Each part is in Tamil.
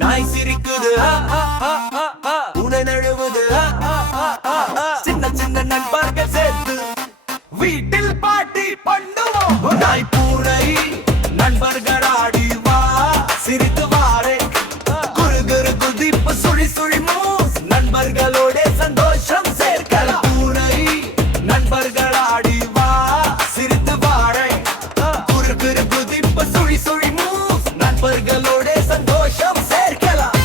நாய் சிரிக்குது உனை நழுவுது சின்ன சின்ன நண்பர்கள் சேர்த்து வீட்டில் பாட்டி பண்ணுவோம். நாய் பூனை நண்பர்களாடி வா சிரித்து வாரே குரு குரு குதிப்பு சுழி சுழி மூஸ் நண்பர்களோட சந்தோஷம் சேர்க்கலாம். பூனை நண்பர்களாடி வா சிரித்து வாரே குரு குரு குதிப்பு சுழி சுழி மூஸ் நண்பர்களோட சந்தோஷம் சேர்க்கலாம்.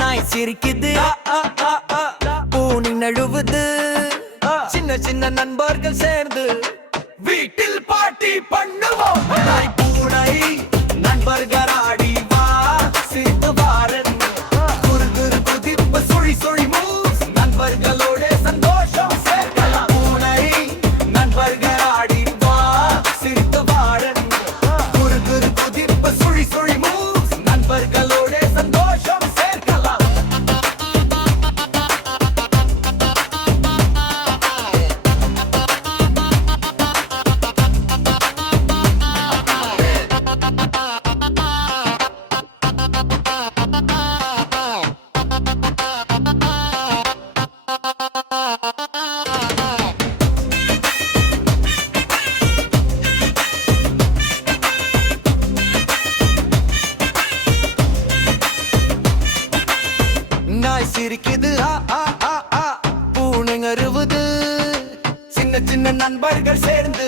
நாய் சிரிக்குது பூனை நழுவுது சின்ன சின்ன நண்பர்கள் சேர்ந்து வீட்டில் பாட்டி பண்ணுவோம். நாய் பூனை நண்பர்களாடி வா சிரித்து வாரன் குரு குரு குதிப்பு சுழி சுழி மூஸ் நண்பர்களோட சந்தோஷம் சேர்க்கலாம். பூனை நண்பர்களாடி வா சிரித்து வாரன் குரு குரு குதிப்பு சுழி சுழி மூஸ் நண்பர்களோட சந்தோஷம் சேர்க்கலாம். நாய் சிரிக்குது பூனை அருவுது சின்ன சின்ன நண்பர்கள் சேர்ந்து